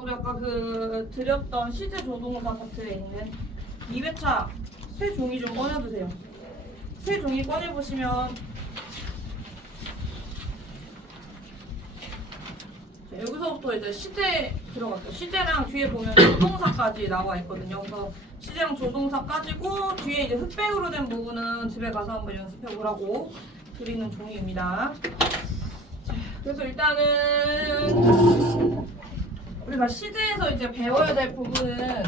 우리 아까 그 드렸던 시제 조동사 파트에 있는 2회차 새 종이 좀 꺼내주세요. 새 종이 꺼내보시면 여기서부터 이제 시제 들어갔죠. 시제랑 뒤에 보면 조동사까지 나와 있거든요. 그래서 시제랑 조동사까지고 뒤에 이제 흑백으로 된 부분은 집에 가서 한번 연습해 보라고 드리는 종이입니다. 자, 그래서 일단은 우리가 시제에서 이제 배워야 될 부분은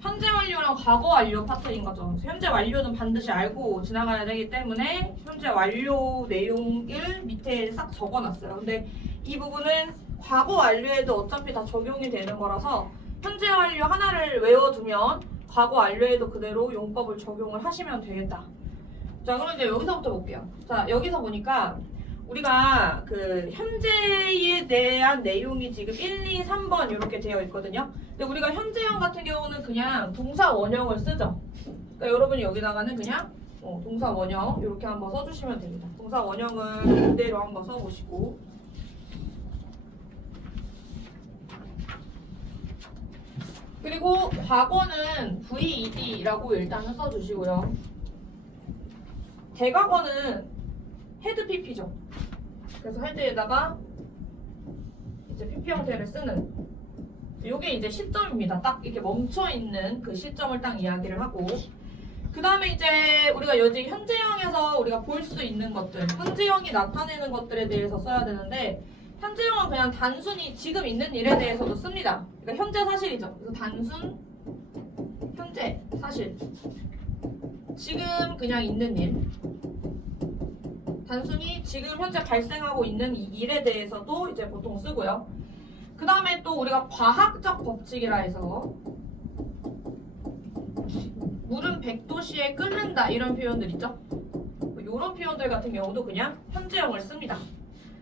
현재 완료랑 과거 완료 파트인 거죠. 현재 완료는 반드시 알고 지나가야 되기 때문에 현재 완료 내용을 밑에 싹 적어놨어요. 근데 이 부분은 과거 완료에도 어차피 다 적용이 되는 거라서 현재 완료 하나를 외워두면 과거 완료에도 그대로 용법을 적용을 하시면 되겠다. 자, 그럼 이제 여기서부터 볼게요. 자, 여기서 보니까 우리가 그 현재에 대한 내용이 지금 1, 2, 3번 이렇게 되어 있거든요. 근데 우리가 현재형 같은 경우는 그냥 동사 원형을 쓰죠. 그러니까 여러분이 여기다가는 그냥 동사 원형 이렇게 한번 써주시면 됩니다. 동사 원형을 그대로 한번 써보시고 그리고 과거는 VED라고 일단은 써주시고요. 대과거는 헤드 PP죠. 그래서 헤드에다가 이제 PP 형태를 쓰는 이게 이제 시점입니다. 딱 이렇게 멈춰 있는 그 시점을 딱 이야기를 하고 그 다음에 이제 우리가 여기 현재형에서 우리가 볼 수 있는 것들 현재형이 나타내는 것들에 대해서 써야 되는데 현재형은 그냥 단순히 지금 있는 일에 대해서도 씁니다. 그러니까 현재 사실이죠. 그래서 단순 현재 사실 지금 그냥 있는 일 단순히 지금 현재 발생하고 있는 이 일에 대해서도 이제 보통 쓰고요. 그 다음에 또 우리가 과학적 법칙이라 해서 물은 100도씨에 끓는다 이런 표현들 있죠. 이런 표현들 같은 경우도 그냥 현재형을 씁니다.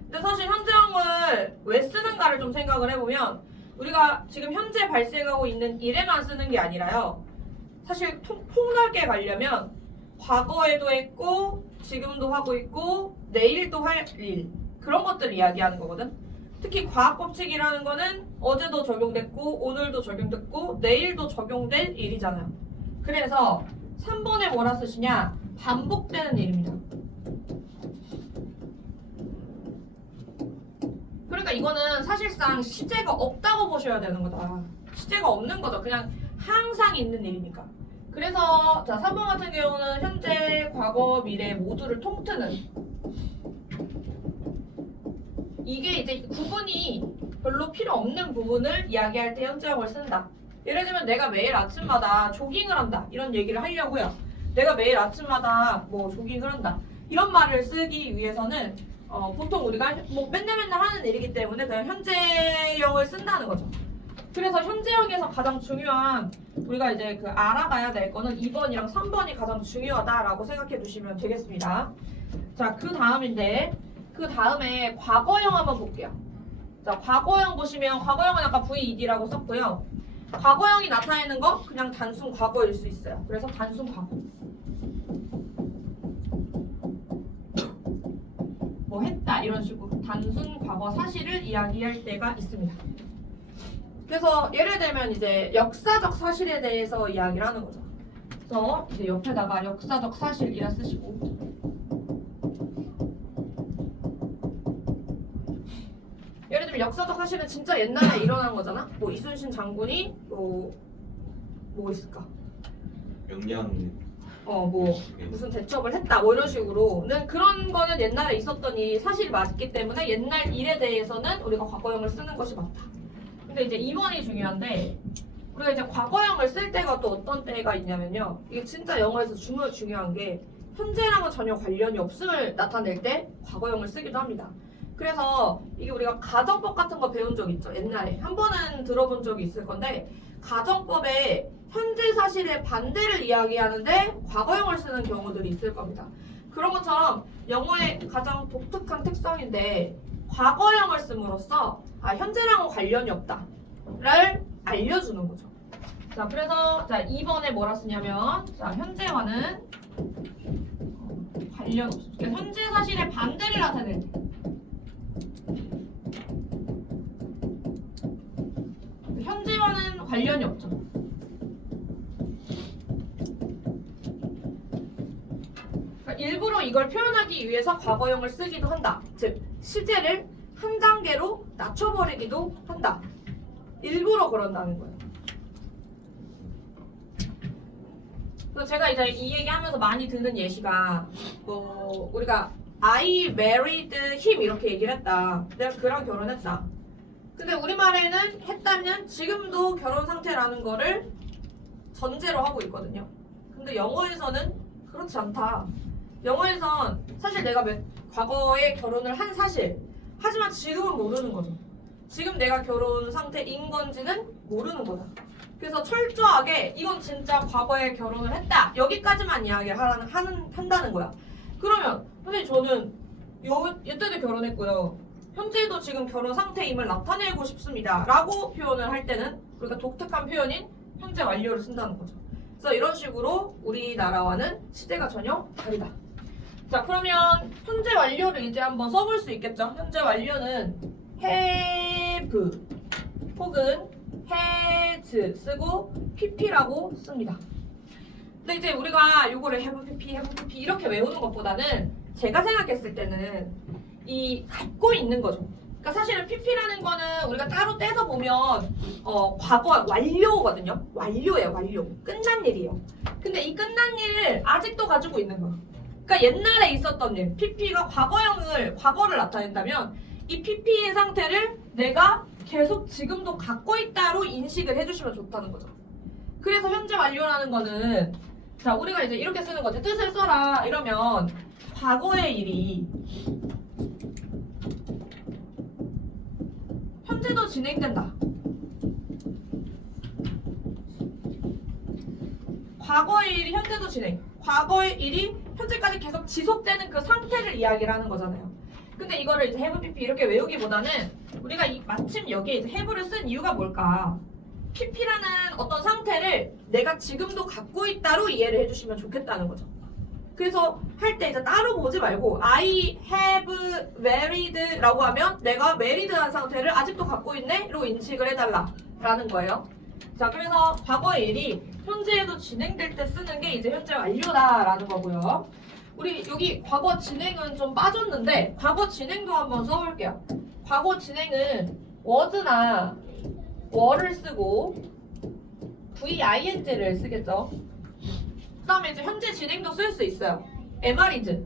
근데 사실 현재형을 왜 쓰는가를 좀 생각을 해보면 우리가 지금 현재 발생하고 있는 일에만 쓰는 게 아니라요. 사실 폭넓게 가려면 과거에도 했고 지금도 하고 있고 내일도 할 일 그런 것들을 이야기하는 거거든. 특히 과학법칙이라는 거는 어제도 적용됐고 오늘도 적용됐고 내일도 적용될 일이잖아요. 그래서 3번에 뭐라 쓰시냐? 반복되는 일입니다. 그러니까 이거는 사실상 시제가 없다고 보셔야 되는 거다. 시제가 없는 거죠. 그냥 항상 있는 일이니까. 그래서 자 3번 같은 경우는 현재, 과거, 미래 모두를 통트는 이게 이제 구분이 별로 필요 없는 부분을 이야기할 때 현재형을 쓴다. 예를 들면 내가 매일 아침마다 조깅을 한다 이런 얘기를 하려고요. 내가 매일 아침마다 뭐 조깅을 한다 이런 말을 쓰기 위해서는 보통 우리가 뭐 맨날 하는 일이기 때문에 그냥 현재형을 쓴다는 거죠. 그래서 현재형에서 가장 중요한 우리가 이제 그 알아가야 될 거는 2번이랑 3번이 가장 중요하다라고 생각해 주시면 되겠습니다. 자, 그 다음인데 그 다음에 과거형 한번 볼게요. 자, 과거형 보시면 과거형은 아까 VED라고 썼고요. 과거형이 나타내는 거 그냥 단순 과거일 수 있어요. 그래서 단순 과거. 뭐 했다 이런 식으로 단순 과거 사실을 이야기할 때가 있습니다. 그래서 예를 들면 이제 역사적 사실에 대해서 이야기를 하는 거죠. 그래서 이제 옆에다가 역사적 사실이라 쓰시고 예를 들면 역사적 사실은 진짜 옛날에 일어난 거잖아. 뭐 이순신 장군이 뭐 있을까? 명량 뭐 무슨 대첩을 했다 뭐 이런 식으로는 그런 거는 옛날에 있었던 이 사실이 맞기 때문에 옛날 일에 대해서는 우리가 과거형을 쓰는 것이 맞다. 근데 이제 2번이 중요한데 우리가 이제 과거형을 쓸 때가 또 어떤 때가 있냐면요. 이게 진짜 영어에서 중요한 게 현재랑은 전혀 관련이 없음을 나타낼 때 과거형을 쓰기도 합니다. 그래서 이게 우리가 가정법 같은 거 배운 적 있죠. 옛날에 한 번은 들어본 적이 있을 건데 가정법에 현재 사실의 반대를 이야기하는데 과거형을 쓰는 경우들이 있을 겁니다. 그런 것처럼 영어의 가장 독특한 특성인데 과거형을 씀으로써 현재랑은 관련이 없다를 알려주는 거죠. 자, 그래서 자 2번에 뭐라 쓰냐면 자 현재와는 관련 없어. 그러니까 현재 사실의 반대를 나타낼 때 관련이 없죠. 그러니까 일부러 이걸 표현하기 위해서 과거형을 쓰기도 한다. 즉 시제를 한 단계로 낮춰버리기도 한다. 일부러 그런다는 거예요. 그래서 제가 이제 이 얘기하면서 많이 드는 예시가 뭐 우리가 I married him 이렇게 얘기를 했다. 내가 그랑 결혼했다. 근데 우리말에는 했다면 지금도 결혼 상태라는 거를 전제로 하고 있거든요. 근데 영어에서는 그렇지 않다. 영어에선 사실 내가 과거에 결혼을 한 사실, 하지만 지금은 모르는 거죠. 지금 내가 결혼 상태인 건지는 모르는 거다. 그래서 철저하게 이건 진짜 과거에 결혼을 했다. 여기까지만 이야기를 한다는 거야. 그러면 선생님 저는 이때도 결혼했고요. 현재도 지금 결혼 상태임을 나타내고 싶습니다. 라고 표현을 할 때는 우리가 독특한 표현인 현재 완료를 쓴다는 거죠. 그래서 이런 식으로 우리나라와는 시제가 전혀 다르다. 자 그러면 현재 완료를 이제 한번 써볼 수 있겠죠. 현재 완료는 have 혹은 has 쓰고 pp라고 씁니다. 근데 이제 우리가 요거를 have pp 이렇게 외우는 것보다는 제가 생각했을 때는 이 갖고 있는 거죠. 그러니까 사실은 pp라는 거는 우리가 따로 떼서 보면 과거 완료거든요. 완료예요, 완료. 끝난 일이에요. 근데 이 끝난 일을 아직도 가지고 있는 거예요. 그러니까 옛날에 있었던 일, pp가 과거를 나타낸다면 이 pp의 상태를 내가 계속 지금도 갖고 있다로 인식을 해주시면 좋다는 거죠. 그래서 현재 완료라는 거는 자 우리가 이제 이렇게 쓰는 거죠. 뜻을 써라 이러면 과거의 일이 현재도 진행된다. 과거의 일이 현재도 진행. 과거의 일이 현재까지 계속 지속되는 그 상태를 이야기를 하는 거잖아요. 근데 이거를 이제 have pp 이렇게 외우기보다는 우리가 마침 여기에 이제 have를 쓴 이유가 뭘까? pp라는 어떤 상태를 내가 지금도 갖고 있다로 이해를 해주시면 좋겠다는 거죠. 그래서 할 때 이제 따로 보지 말고 I have married 라고 하면 내가 married한 상태를 아직도 갖고 있네? 로 인식을 해달라 라는 거예요. 자 그래서 과거의 일이 현재에도 진행될 때 쓰는 게 이제 현재 완료다 라는 거고요. 우리 여기 과거 진행은 좀 빠졌는데 과거 진행도 한번 써볼게요. 과거 진행은 was나 were를 쓰고 VING를 쓰겠죠. 그 다음에 이제 현재 진행도 쓸 수 있어요. MR이즈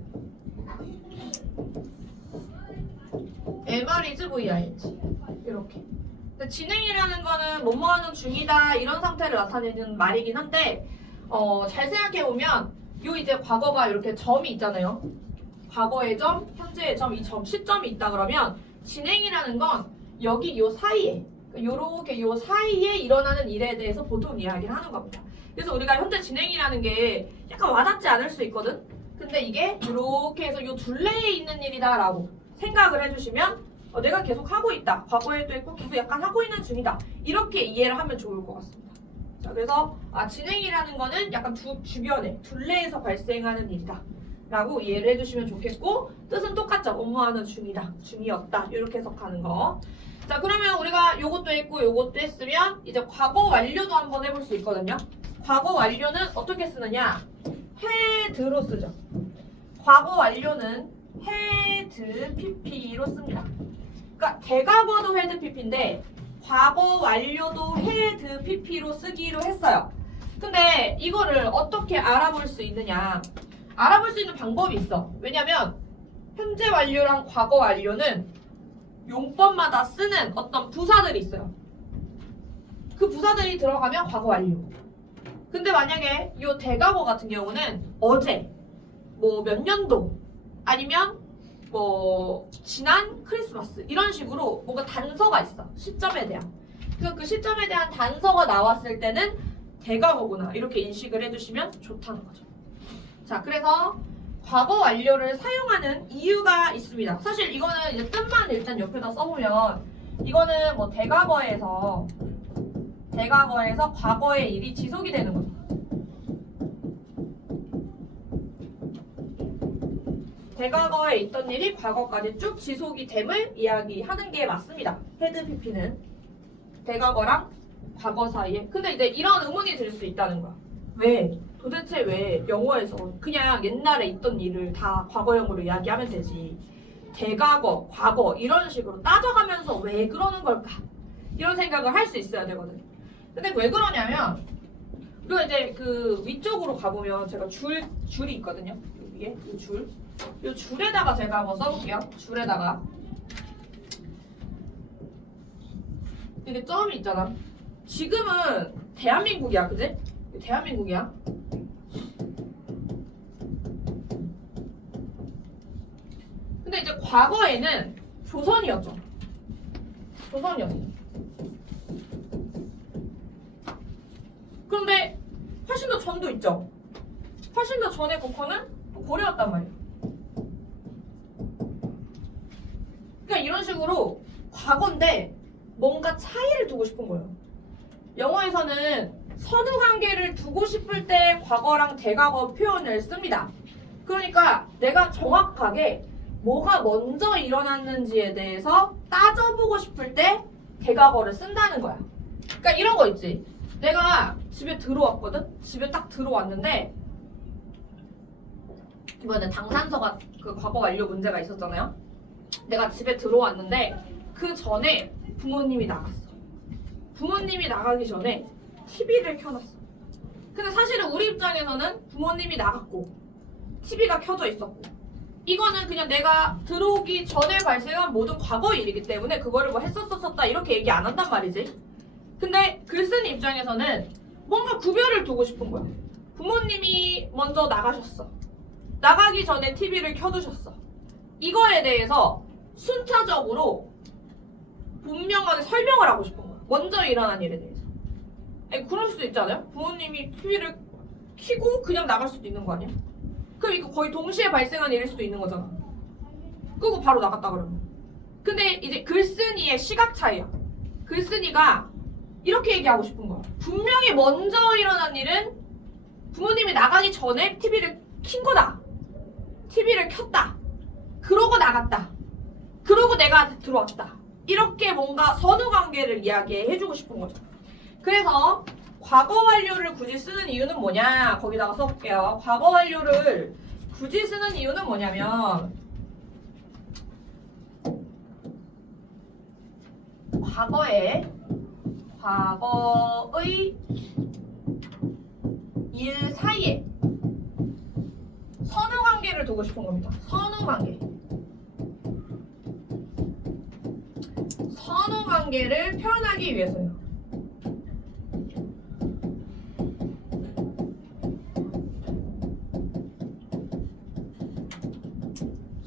VING 이렇게. 근데 진행이라는 거는 뭐뭐 하는 중이다 이런 상태를 나타내는 말이긴 한데 잘 생각해보면 요 이제 과거가 이렇게 점이 있잖아요. 과거의 점, 현재의 점, 이 점, 시점이 있다 그러면 진행이라는 건 여기 요 사이에 요렇게 요 사이에 일어나는 일에 대해서 보통 이야기를 하는 겁니다. 그래서 우리가 현재 진행이라는 게 약간 와닿지 않을 수 있거든? 근데 이게 이렇게 해서 요 둘레에 있는 일이다 라고 생각을 해주시면 내가 계속 하고 있다. 과거에도 있고 계속 약간 하고 있는 중이다. 이렇게 이해를 하면 좋을 것 같습니다. 자, 그래서 진행이라는 거는 약간 주변에 둘레에서 발생하는 일이다 라고 이해를 해주시면 좋겠고 뜻은 똑같죠. 업무하는 중이다, 중이었다 이렇게 해석하는 거. 자 그러면 우리가 요것도 했고 요것도 했으면 이제 과거 완료도 한번 해볼 수 있거든요. 과거 완료는 어떻게 쓰느냐? had로 쓰죠. 과거 완료는 had pp로 씁니다. 그러니까 대과거도 had pp인데 과거 완료도 had pp로 쓰기로 했어요. 근데 이거를 어떻게 알아볼 수 있느냐? 알아볼 수 있는 방법이 있어. 왜냐면 현재 완료랑 과거 완료는 용법마다 쓰는 어떤 부사들이 있어요. 그 부사들이 들어가면 과거 완료. 근데 만약에 이 대과거 같은 경우는 어제, 뭐 몇 년도, 아니면 뭐 지난 크리스마스 이런 식으로 뭔가 단서가 있어. 시점에 대한. 그래서 그 시점에 대한 단서가 나왔을 때는 대과거구나 이렇게 인식을 해주시면 좋다는 거죠. 자, 그래서 과거 완료를 사용하는 이유가 있습니다. 사실 이거는 이제 뜻만 일단 옆에다 써보면 이거는 뭐 대과거에서 과거의 일이 지속이 되는 거죠. 대과거에 있던 일이 과거까지 쭉 지속이 됨을 이야기하는 게 맞습니다. 헤드 PP는 대과거랑 과거 사이에. 근데 이제 이런 의문이 들 수 있다는 거야. 왜? 도대체 왜 영어에서 그냥 옛날에 있던 일을 다 과거형으로 이야기하면 되지. 대과거, 과거 이런 식으로 따져가면서 왜 그러는 걸까? 이런 생각을 할 수 있어야 되거든. 근데 왜 그러냐면 우리가 이제 그 위쪽으로 가보면 제가 줄이 있거든요. 여기에 이 줄. 이 줄에다가 제가 한번 써볼게요. 줄에다가 이게 점이 있잖아. 지금은 대한민국이야, 그지? 대한민국이야. 근데 이제 과거에는 조선이었죠. 조선이었어. 그런데 훨씬 더 전도 있죠. 훨씬 더 전의 국호는 고려였단 말이에요. 그러니까 이런 식으로 과거인데 뭔가 차이를 두고 싶은 거예요. 영어에서는 선후 관계를 두고 싶을 때 과거랑 대과거 표현을 씁니다. 그러니까 내가 정확하게 뭐가 먼저 일어났는지에 대해서 따져보고 싶을 때 대과거를 쓴다는 거야. 그러니까 이런 거 있지. 내가 집에 들어왔거든? 집에 딱 들어왔는데 이번에 당산서가 그 과거 완료 문제가 있었잖아요. 내가 집에 들어왔는데 그 전에 부모님이 나갔어. 부모님이 나가기 전에 TV를 켜놨어. 근데 사실은 우리 입장에서는 부모님이 나갔고 TV가 켜져 있었고 이거는 그냥 내가 들어오기 전에 발생한 모든 과거 일이기 때문에 그거를 뭐 했었었다 이렇게 얘기 안 한단 말이지. 근데 글쓴이 입장에서는 뭔가 구별을 두고 싶은 거야. 부모님이 먼저 나가셨어. 나가기 전에 TV를 켜두셨어. 이거에 대해서 순차적으로 분명하게 설명을 하고 싶은 거야. 먼저 일어난 일에 대해서. 아니, 그럴 수도 있잖아요. 부모님이 TV를 켜고 그냥 나갈 수도 있는 거 아니야? 그럼 이거 거의 동시에 발생한 일일 수도 있는 거잖아. 끄고 바로 나갔다 그러면. 근데 이제 글쓴이의 시각 차이야. 글쓴이가 이렇게 얘기하고 싶은 거야. 분명히 먼저 일어난 일은 부모님이 나가기 전에 TV를 킨 거다. TV를 켰다. 그러고 나갔다. 그러고 내가 들어왔다. 이렇게 뭔가 선후 관계를 이야기해주고 싶은 거죠. 그래서 과거 완료를 굳이 쓰는 이유는 뭐냐? 거기다가 써볼게요. 과거 완료를 굳이 쓰는 이유는 뭐냐면 과거의 일 사이에 선후 관계를 두고 싶은 겁니다. 선후 관계. 선후 관계를 표현하기 위해서요.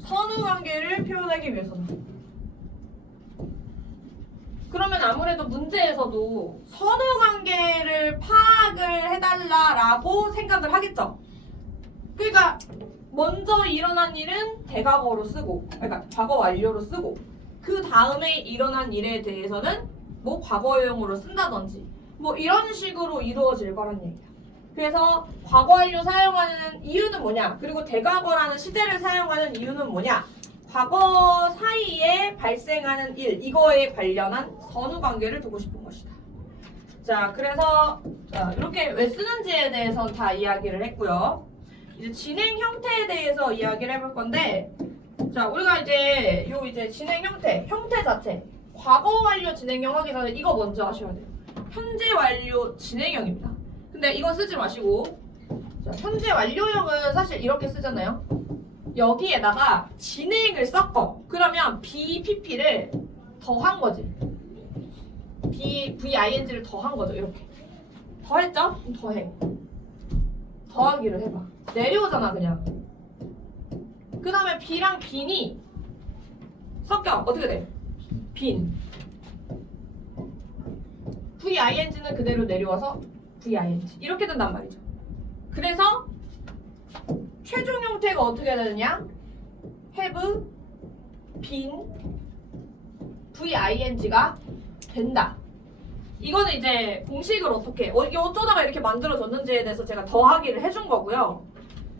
선후 관계를 표현하기 위해서는. 그러면 아무래도 문제에서도 선후 관계를 파악을 해달라라고 생각을 하겠죠. 그러니까 먼저 일어난 일은 대과거로 쓰고, 그러니까 과거 완료로 쓰고, 그 다음에 일어난 일에 대해서는 뭐 과거형으로 쓴다든지 뭐 이런 식으로 이루어질 거란 얘기야. 그래서 과거 완료 사용하는 이유는 뭐냐? 그리고 대과거라는 시제를 사용하는 이유는 뭐냐? 과거 사이에 발생하는 일, 이거에 관련한 선후 관계를 두고 싶은 것이다. 자, 그래서 이렇게 왜 쓰는지에 대해서 다 이야기를 했고요. 이제 진행 형태에 대해서 이야기를 해볼 건데, 자, 우리가 이제 이제 진행 형태 자체, 과거 완료 진행형 하기 전에 이거 먼저 하셔야 돼요. 현재 완료 진행형입니다. 근데 이거 쓰지 마시고, 자, 현재 완료형은 사실 이렇게 쓰잖아요. 여기에다가 진행을 섞어. 그러면 BPP를 더한 거지. VING를 더한 거죠. 이렇게. 더했죠? 그럼 더해. 더하기를 해봐. 내려오잖아, 그냥. 그 다음에 B랑 빈이 섞여. 어떻게 돼? 빈. VING는 그대로 내려와서 VING. 이렇게 된단 말이죠. 그래서 최종 형태가 어떻게 되느냐? have, been, VING가 된다. 이거는 이제 공식을 어떻게, 이게 어쩌다가 이렇게 만들어졌는지에 대해서 제가 더하기를 해준 거고요.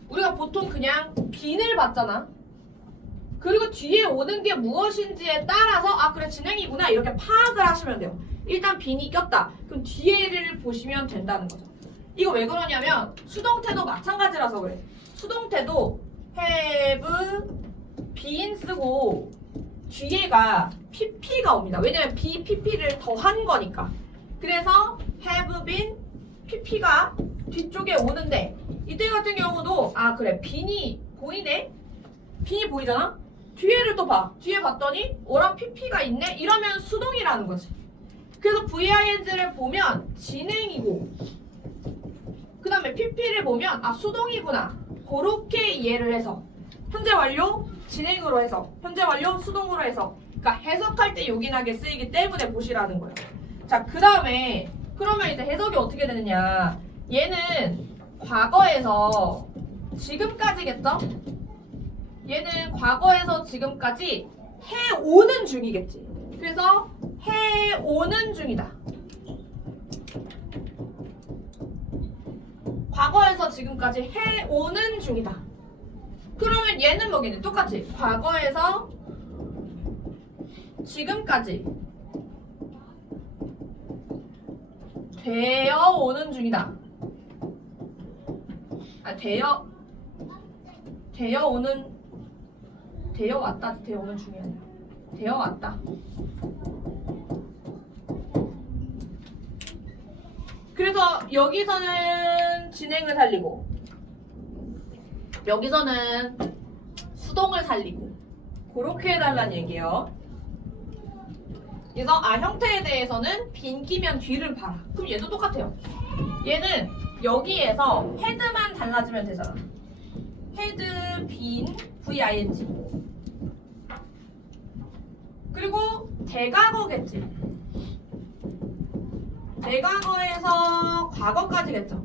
우리가 보통 그냥 bean을 봤잖아. 그리고 뒤에 오는 게 무엇인지에 따라서 아 그래 진행이구나 이렇게 파악을 하시면 돼요. 일단 빈이 꼈다. 그럼 뒤에를 보시면 된다는 거죠. 이거 왜 그러냐면 수동태도 마찬가지라서 그래. 수동태도 have been 쓰고 뒤에가 pp가 옵니다. 왜냐면 be, pp를 더한 거니까. 그래서 have been pp가 뒤쪽에 오는데 이때 같은 경우도 아 그래 빈이 보이네? 빈이 보이잖아? 뒤에를 또 봐. 뒤에 봤더니 어랑 pp가 있네? 이러면 수동이라는 거지. 그래서 VING를 보면 진행이고 그 다음에 pp를 보면 아 수동이구나. 그렇게 이해를 해서 현재 완료 진행으로 해서 현재 완료 수동으로 해서 그러니까 해석할 때 요긴하게 쓰이기 때문에 보시라는 거예요. 자, 그 다음에 그러면 이제 해석이 어떻게 되느냐. 얘는 과거에서 지금까지겠죠? 얘는 과거에서 지금까지 해오는 중이겠지. 그래서 해오는 중이다. 과거에서 지금까지 해오는 중이다. 그러면 얘는 뭐겠니? 똑같이 과거에서 지금까지 되어오는 중이다. 아 되어왔다. 되어오는 중이 아니라 되어왔다. 그래서 여기서는 진행을 살리고 여기서는 수동을 살리고 그렇게 해달라는 얘기예요. 그래서 아 형태에 대해서는 빈 끼면 뒤를 봐라. 그럼 얘도 똑같아요. 얘는 여기에서 헤드만 달라지면 되잖아. 헤드 빈 VING 그리고 대과거겠지. 대과거에서 과거까지겠죠.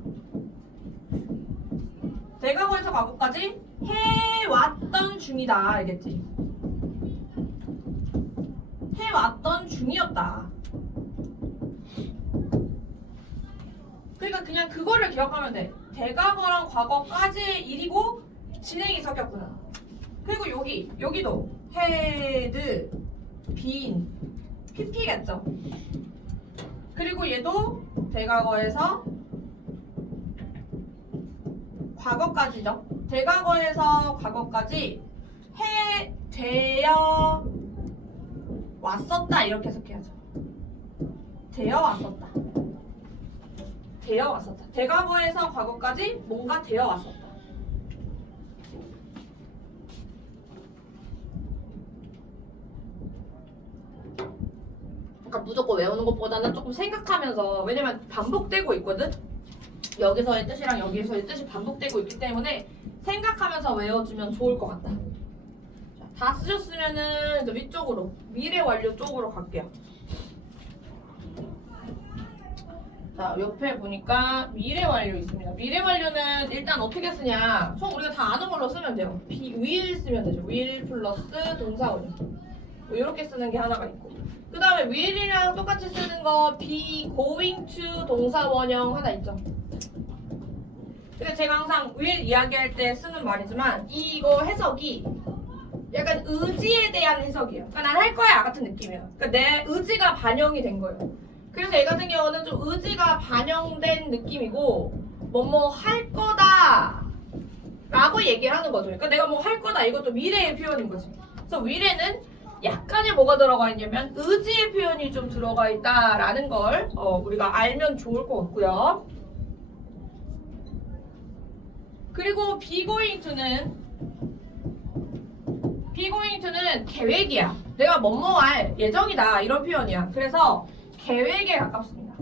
대과거에서 과거까지 해왔던 중이다 알겠지? 해왔던 중이었다. 그러니까 그냥 그거를 기억하면 돼. 대과거랑 과거까지의 일이고 진행이 섞였구나. 그리고 여기도 헤드 빈 pp겠죠. 그리고 얘도 대과거에서 과거까지죠. 대과거에서 과거까지 되어 왔었다 이렇게 해석해야죠. 되어 왔었다. 되어 왔었다. 대과거에서 과거까지 뭔가 되어 왔었다. 그러니까 무조건 외우는 것보다는 조금 생각하면서 왜냐면 반복되고 있거든. 여기서의 뜻이랑 여기서의 뜻이 반복되고 있기 때문에 생각하면서 외워주면 좋을 것 같다. 자, 다 쓰셨으면은 이제 위쪽으로 미래 완료 쪽으로 갈게요. 자, 옆에 보니까 미래 완료 있습니다. 미래 완료는 일단 어떻게 쓰냐? 총 우리가 다 아는 걸로 쓰면 돼요. will 쓰면 되죠. will 플러스 동사 원형. 뭐 이렇게 쓰는 게 하나가 있고. 그 다음에 will이랑 똑같이 쓰는 거 be going to 동사 원형 하나 있죠. 근데 제가 항상 will 이야기할 때 쓰는 말이지만 이거 해석이 약간 의지에 대한 해석이에요. 그러니까 난 할 거야 같은 느낌이에요. 그러니까 내 의지가 반영이 된 거예요. 그래서 얘 같은 경우는 좀 의지가 반영된 느낌이고 뭐뭐 할 거다 라고 얘기를 하는 거죠. 그러니까 내가 뭐 할 거다 이것도 미래의 표현인 거지. 그래서 will에는 약간의 뭐가 들어가 있냐면 의지의 표현이 좀 들어가 있다라는 걸 우리가 알면 좋을 것 같고요. 그리고 be going to는 계획이야. 내가 뭐뭐 할 예정이다 이런 표현이야. 그래서 계획에 가깝습니다.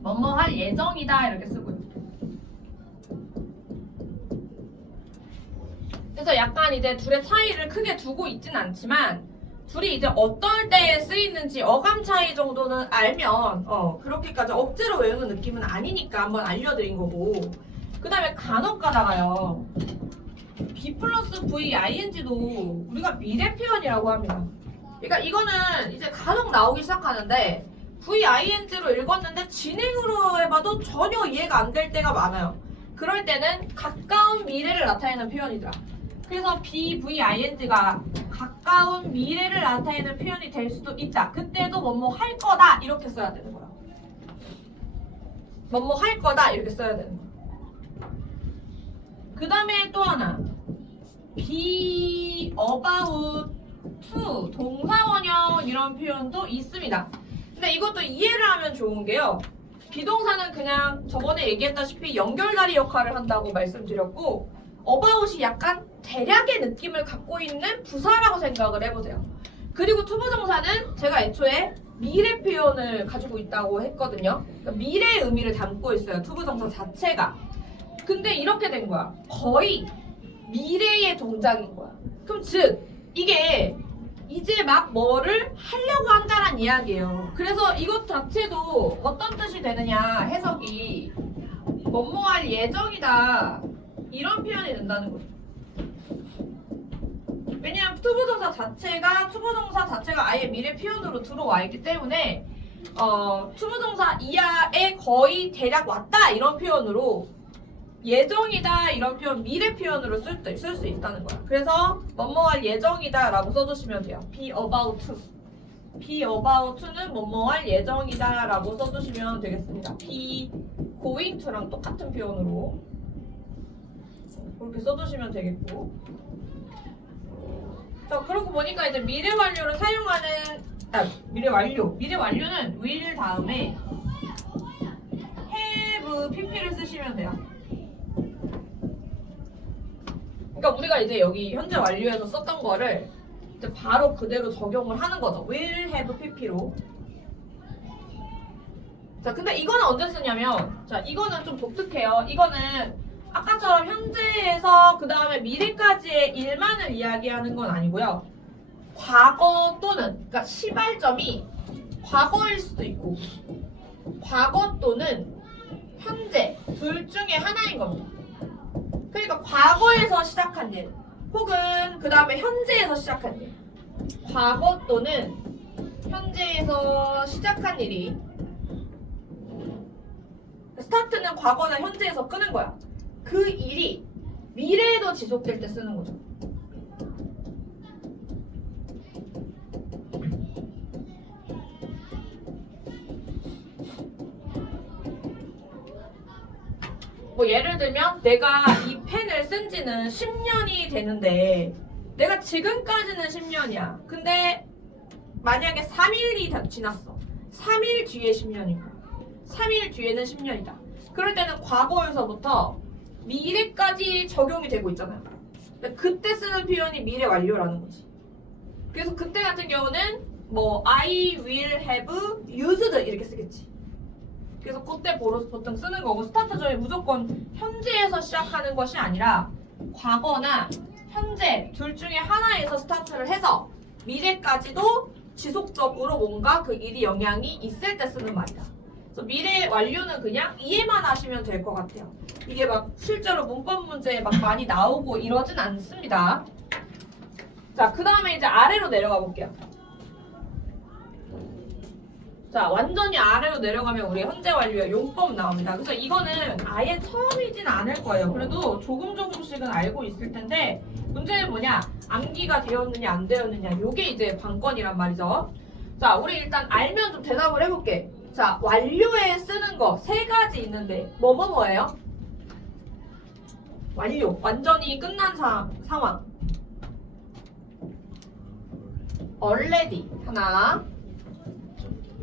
뭐뭐 할 예정이다 이렇게 쓰고요. 그래서 약간 이제 둘의 차이를 크게 두고 있진 않지만 둘이 이제 어떨 때에 쓰이는지 어감 차이 정도는 알면 그렇게까지 억지로 외우는 느낌은 아니니까 한번 알려드린 거고. 그 다음에 간혹 가다가요 be 플러스 VING도 우리가 미래 표현이라고 합니다. 그러니까 이거는 이제 간혹 나오기 시작하는데 VING로 읽었는데 진행으로 해봐도 전혀 이해가 안 될 때가 많아요. 그럴 때는 가까운 미래를 나타내는 표현이더라. 그래서 be VING가 가까운 미래를 나타내는 표현이 될 수도 있다. 그때도 뭐뭐 할 거다 이렇게 써야 되는 거야. 뭐뭐 할 거다 이렇게 써야 되는 거야. 그 다음에 또 하나 be about to 동사원형 이런 표현도 있습니다. 근데 이것도 이해를 하면 좋은 게요. 비동사는 그냥 저번에 얘기했다시피 연결다리 역할을 한다고 말씀드렸고 about이 약간 대략의 느낌을 갖고 있는 부사라고 생각을 해보세요. 그리고 투부정사는 제가 애초에 미래 표현을 가지고 있다고 했거든요. 그러니까 미래의 의미를 담고 있어요. 투부정사 자체가. 근데 이렇게 된 거야. 거의 미래의 동작인 거야. 그럼 즉 이게 이제 막 뭐를 하려고 한다는 이야기예요. 그래서 이것 자체도 어떤 뜻이 되느냐 해석이 뭐뭐 할 예정이다 이런 표현이 된다는 거죠. 왜냐하면 투부정사 자체가 아예 미래 표현으로 들어와 있기 때문에 투부정사 이하에 거의 대략 왔다 이런 표현으로 예정이다 이런 표현 미래 표현으로 쓸 수 있다는 거야. 그래서 뭐뭐 할 예정이다 라고 써주시면 돼요. be about to. be about to는 뭐뭐 할 예정이다 라고 써주시면 되겠습니다. be going to랑 똑같은 표현으로 그렇게 써주시면 되겠고. 자, 그러고 보니까 이제 미래 완료를 사용하는 미래 완료는 will 다음에 have pp를 쓰시면 돼요. 그러니까 우리가 이제 여기 현재 완료에서 썼던 거를 이제 바로 그대로 적용을 하는 거죠. will have pp로. 자, 근데 이거는 언제 쓰냐면, 자, 이거는 좀 독특해요. 이거는 아까처럼 현재에서 그 다음에 미래까지의 일만을 이야기하는 건 아니고요. 과거 또는, 그러니까 시발점이 과거일 수도 있고, 과거 또는 현재 둘 중에 하나인 겁니다. 그러니까 과거에서 시작한 일, 혹은 그 다음에 현재에서 시작한 일. 과거 또는 현재에서 시작한 일이 스타트는 과거나 현재에서 끄는 거야. 그 일이 미래에도 지속될 때 쓰는 거죠. 뭐 예를 들면 내가 이 펜을 쓴 지는 10년이 되는데 내가 지금까지는 10년이야. 근데 만약에 3일이 다 지났어. 3일 뒤에 10년이고 3일 뒤에는 10년이다. 그럴 때는 과거에서부터 미래까지 적용이 되고 있잖아요. 그때 쓰는 표현이 미래 완료라는 거지. 그래서 그때 같은 경우는 뭐 I will have used 이렇게 쓰겠지. 그래서 그때 보통 쓰는 거고 스타트점이 무조건 현재에서 시작하는 것이 아니라 과거나 현재 둘 중에 하나에서 스타트를 해서 미래까지도 지속적으로 뭔가 그 일이 영향이 있을 때 쓰는 말이다. 그래서 미래 완료는 그냥 이해만 하시면 될 것 같아요. 이게 막 실제로 문법 문제에 막 많이 나오고 이러진 않습니다. 자, 그 다음에 이제 아래로 내려가 볼게요. 자, 완전히 아래로 내려가면 우리 현재 완료의 용법 나옵니다. 그래서 이거는 아예 처음이진 않을 거예요. 그래도 조금씩은 알고 있을 텐데 문제는 뭐냐? 암기가 되었느냐 안 되었느냐 요게 이제 관건이란 말이죠. 자, 우리 일단 알면 좀 대답을 해볼게. 자, 완료에 쓰는 거 세 가지 있는데 뭐예요? 완료, 완전히 끝난 상황. already 하나.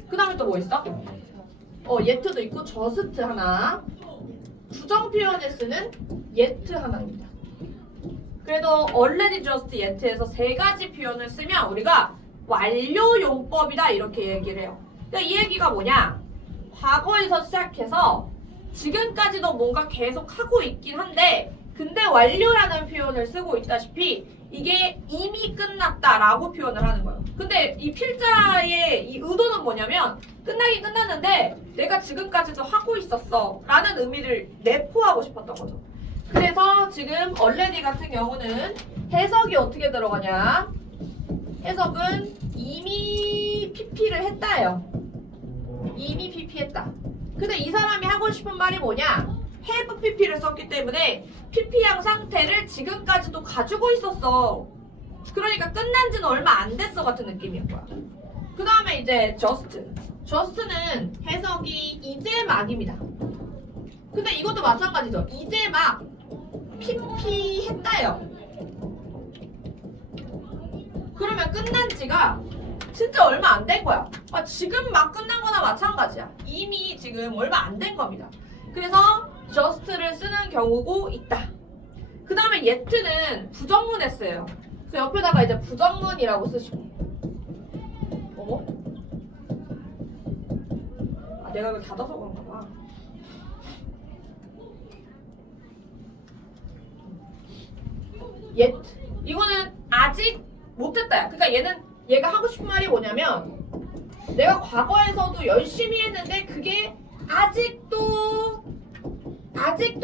그 다음에 또 뭐 있어? yet도 있고 just 하나. 부정 표현에 쓰는 yet 하나입니다. 그래도 already, just, yet에서 세 가지 표현을 쓰면 우리가 완료 용법이다 이렇게 얘기를 해요. 그러니까 이 얘기가 뭐냐? 과거에서 시작해서 지금까지도 뭔가 계속 하고 있긴 한데 근데 완료라는 표현을 쓰고 있다시피 이게 이미 끝났다라고 표현을 하는 거예요. 근데 이 필자의 이 의도는 뭐냐면 끝나긴 끝났는데 내가 지금까지도 하고 있었어 라는 의미를 내포하고 싶었던 거죠. 그래서 지금 already 같은 경우는 해석이 어떻게 들어가냐? 해석은 이미 PP를 했다예요. 이미 PP 했다. 근데 이 사람이 하고 싶은 말이 뭐냐? have PP를 썼기 때문에 PP형 상태를 지금까지도 가지고 있었어 그러니까 끝난 지는 얼마 안 됐어 같은 느낌인 거야. 그 다음에 이제 just는 해석이 이제 막입니다. 근데 이것도 마찬가지죠. 이제 막 PP 했다요. 그러면 끝난 지가 진짜 얼마 안 된 거야. 지금 막 끝난 거나 마찬가지야. 이미 지금 얼마 안 된 겁니다. 그래서 just를 쓰는 경우고 있다. 그 다음에 yet는 부정문에 쓰여요. 그래서 옆에다가 이제 부정문이라고 쓰시고. 어머? 내가 이걸 닫아서 그런가 봐. yet. 이거는 아직 못했다야. 그러니까 얘가 하고 싶은 말이 뭐냐면 내가 과거에서도 열심히 했는데 그게 아직도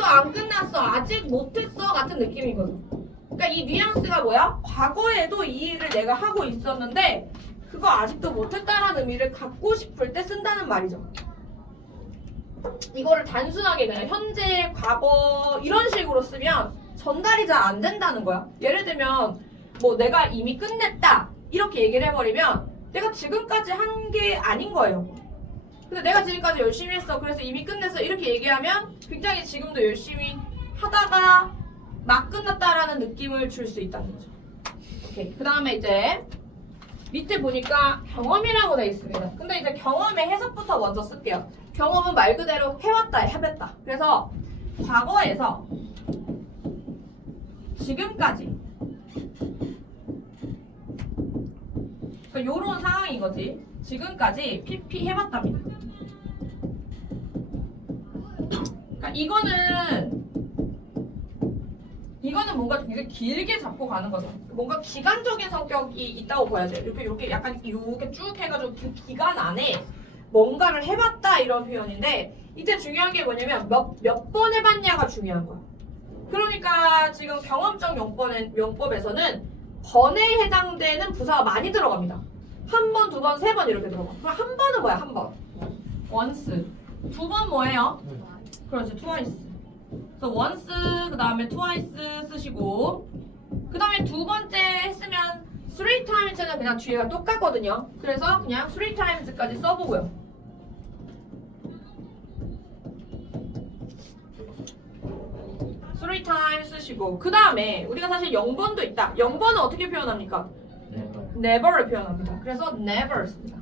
안 끝났어. 아직 못했어 같은 느낌이거든. 그러니까 이 뉘앙스가 뭐야? 과거에도 이 일을 내가 하고 있었는데 그거 아직도 못했다라는 의미를 갖고 싶을 때 쓴다는 말이죠. 이거를 단순하게 그냥 현재, 과거 이런 식으로 쓰면 전달이 잘 안 된다는 거야. 예를 들면 뭐 내가 이미 끝냈다 이렇게 얘기를 해버리면 내가 지금까지 한 게 아닌 거예요. 근데 내가 지금까지 열심히 했어. 그래서 이미 끝냈어. 이렇게 얘기하면 굉장히 지금도 열심히 하다가 막 끝났다라는 느낌을 줄 수 있다는 거죠. 오케이. 그 다음에 이제 밑에 보니까 경험이라고 돼 있습니다. 근데 이제 경험의 해석부터 먼저 쓸게요. 경험은 말 그대로 해왔다, 해봤다. 그래서 과거에서 지금까지 그러니까 요런 상황인 거지. 지금까지 PP 해봤답니다. 그러니까 이거는 뭔가 되게 길게 잡고 가는 거죠. 뭔가 기간적인 성격이 있다고 봐야 돼요. 이렇게 약간 이렇게 쭉 해가지고 그 기간 안에 뭔가를 해봤다 이런 표현인데 이때 중요한 게 뭐냐면 몇 번 해봤냐가 중요한 거야. 그러니까 지금 경험적 용법에서는 번에 해당되는 부사가 많이 들어갑니다. 한 번, 두 번, 세 번 이렇게 들어가. 그럼 한 번은 뭐야? 한 번. once. 두 번 뭐예요? 그렇지, twice. 그래서 once 그 다음에 twice 쓰시고 그 다음에 두 번째 했으면 three times는 그냥 뒤에가 똑같거든요. 그래서 그냥 three times까지 써보고요. three times 쓰시고 그 다음에 우리가 사실 0번도 있다. 0번은 어떻게 표현합니까? never를 표현합니다. 그래서 never 씁니다.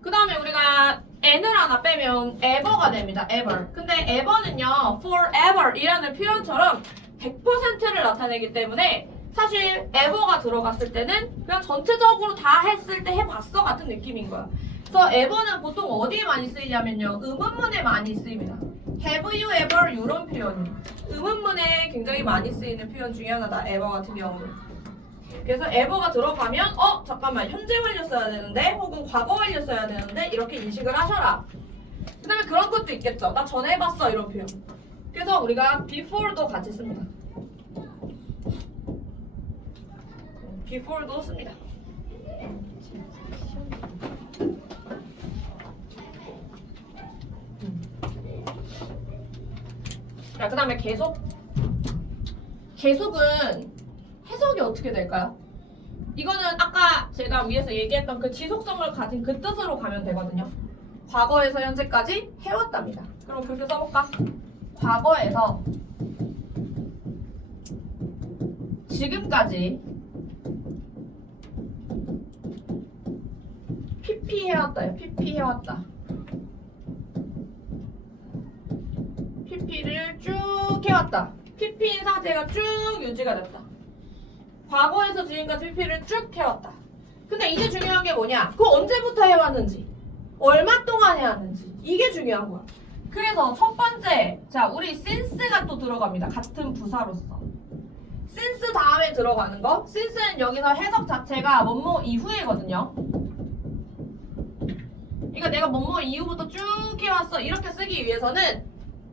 그 다음에 우리가 n을 하나 빼면 ever가 됩니다. ever. 근데 ever는요 forever 이라는 표현처럼 100%를 나타내기 때문에 사실 ever가 들어갔을 때는 그냥 전체적으로 다 했을 때 해봤어 같은 느낌인 거야. 그래서 ever는 보통 어디에 많이 쓰이냐면요 의문문에 많이 쓰입니다. have you ever 이런 표현이 의문문에 굉장히 많이 쓰이는 표현 중에 하나다. ever 같은 경우는. 그래서 ever가 들어가면 잠깐만 현재 완료 써야 되는데 혹은 과거 완료 써야 되는데 이렇게 인식을 하셔라. 그 다음에 그런 것도 있겠죠. 나 전에 해봤어 이런 표현. 그래서 우리가 before도 같이 씁니다. before도 씁니다. 자, 그 다음에 계속은 해석이 어떻게 될까요? 이거는 아까 제가 위에서 얘기했던 그 지속성을 가진 그 뜻으로 가면 되거든요. 과거에서 현재까지 해왔답니다. 그럼 그렇게 써볼까? 과거에서 지금까지 PP 해왔다요. PP 해왔다. PP를 쭉 해왔다. PP인 상태가 쭉 유지가 됐다. 과거에서 지금까지 PP를 쭉 해왔다. 근데 이제 중요한 게 뭐냐? 그거 언제부터 해왔는지, 얼마 동안 해왔는지 이게 중요한 거야. 그래서 첫 번째, 자 우리 since가 또 들어갑니다. 같은 부사로서. since 다음에 들어가는 거. since는 여기서 해석 자체가 뭐뭐 이후에거든요. 그러니까 내가 뭐뭐 이후부터 쭉 해왔어 이렇게 쓰기 위해서는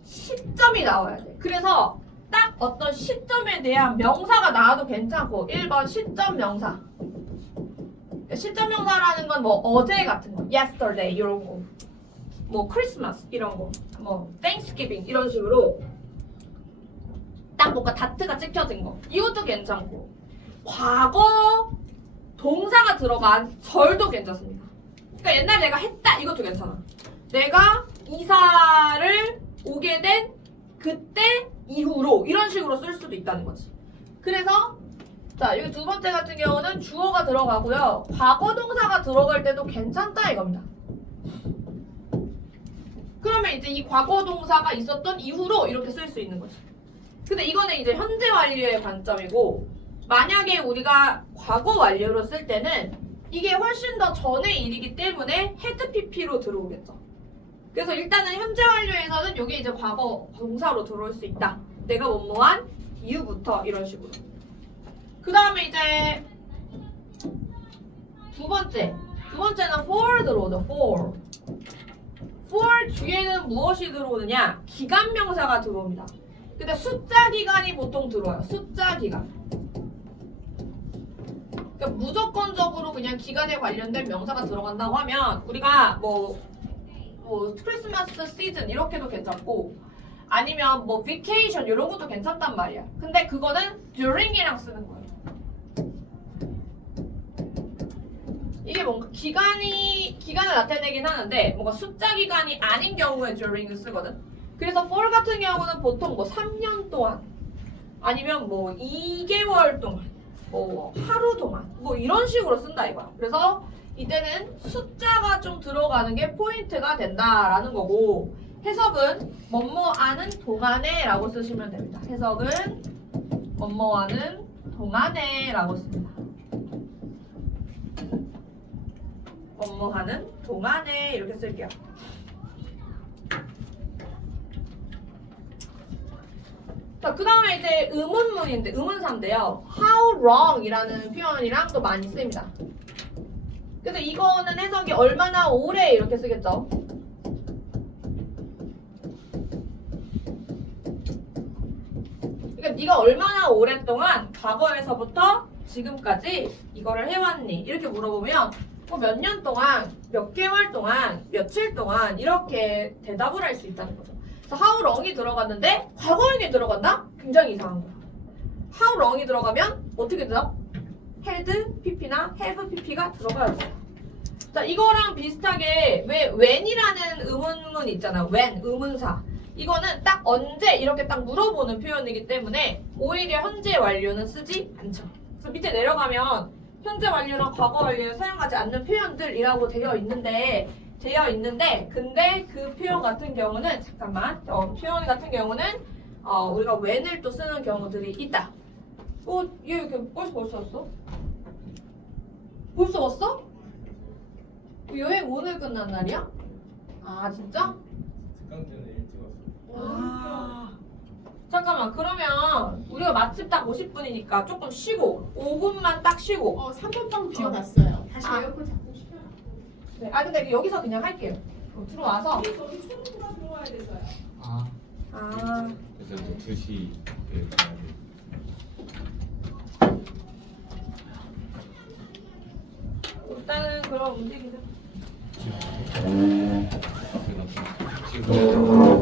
시점이 나와야 돼. 그래서 딱 어떤 시점에 대한 명사가 나와도 괜찮고 1번 시점 명사. 시점 명사라는 건 뭐 어제 같은 거, yesterday 이런 거, 뭐 크리스마스 이런 거, 뭐 Thanksgiving 이런 식으로 딱 딱 뭔가 다트가 찍혀진 거. 이것도 괜찮고. 과거 동사가 들어간 절도 괜찮습니다. 그러니까 옛날에 내가 했다 이것도 괜찮아. 내가 이사를 오게 된 그때 이후로 이런 식으로 쓸 수도 있다는 거지. 그래서 자 여기 두 번째 같은 경우는 주어가 들어가고요. 과거 동사가 들어갈 때도 괜찮다 이겁니다. 그러면 이제 이 과거 동사가 있었던 이후로 이렇게 쓸 수 있는 거지. 근데 이거는 이제 현재 완료의 관점이고 만약에 우리가 과거 완료로 쓸 때는 이게 훨씬 더 전의 일이기 때문에 헤드 PP로 들어오겠죠. 그래서 일단은 현재 완료에서는 이게 이제 과거 동사로 들어올 수 있다. 내가 뭐뭐한 이후부터 이런 식으로. 그 다음에 이제 두 번째는 for 들어오죠. for 뒤에는 무엇이 들어오느냐? 기간 명사가 들어옵니다. 근데 숫자 기간이 보통 들어와요. 숫자 기간. 그러니까 무조건적으로 그냥 기간에 관련된 명사가 들어간다고 하면 우리가 뭐 크리스마스 시즌 이렇게도 괜찮고 아니면 뭐 vacation 이런 것도 괜찮단 말이야. 근데 그거는 during이랑 쓰는 거예요. 이게 뭔가 기간을 나타내긴 하는데 뭔가 숫자 기간이 아닌 경우에 during을 쓰거든. 그래서 for 같은 경우는 보통 뭐 3년 동안 아니면 뭐 2개월 동안 뭐 하루 동안 뭐 이런 식으로 쓴다 이거야. 그래서 이때는 숫자가 좀 들어가는 게 포인트가 된다라는 거고 해석은 뭐뭐하는 동안에 라고 쓰시면 됩니다. 해석은 뭐뭐하는 동안에 라고 씁니다. 뭐뭐하는 동안에 이렇게 쓸게요. 자, 그 다음에 이제 의문문인데, 의문사인데요. How long 이라는 표현이랑 또 많이 씁니다. 그래서 이거는 해석이 얼마나 오래 이렇게 쓰겠죠. 그러니까 네가 얼마나 오랫동안 과거에서부터 지금까지 이거를 해왔니? 이렇게 물어보면 몇 년 동안, 몇 개월 동안, 며칠 동안 이렇게 대답을 할 수 있다는 거죠. 그래서 how long이 들어갔는데 과거형이 들어간다? 굉장히 이상한 거야. how long이 들어가면 어떻게 되죠? had pp나 have pp가 들어가야 돼요. 자, 이거랑 비슷하게 왜 when이라는 의문문 있잖아. when 의문사. 이거는 딱 언제 이렇게 딱 물어보는 표현이기 때문에 오히려 현재 완료는 쓰지 않죠. 그래서 밑에 내려가면 현재 완료랑 과거 완료를 사용하지 않는 표현들이라고 되어 있는데 근데 그 표현 같은 경우는 잠깐만 표현 같은 경우는 우리가 when을 또 쓰는 경우들이 있다. 얘 이렇게 벌써 왔어? 벌써 왔어? 여행 오늘 끝난 날이야? 아 진짜? 특강전에 일찍 왔어. 아 잠깐만 그러면 우리가 맛집 딱 50분이니까 조금 쉬고 5분만 딱 쉬고 3번방 비워놨어요. 다시 아. 에어컨 자꾸 시켜요. 네, 아 근데 여기서 그냥 할게요. 들어와서 저기 초록부가 들어와야 돼서요. 아. 아 그래서 이제 2시에 가야 돼. 일단은 그럼 움직이자. 지금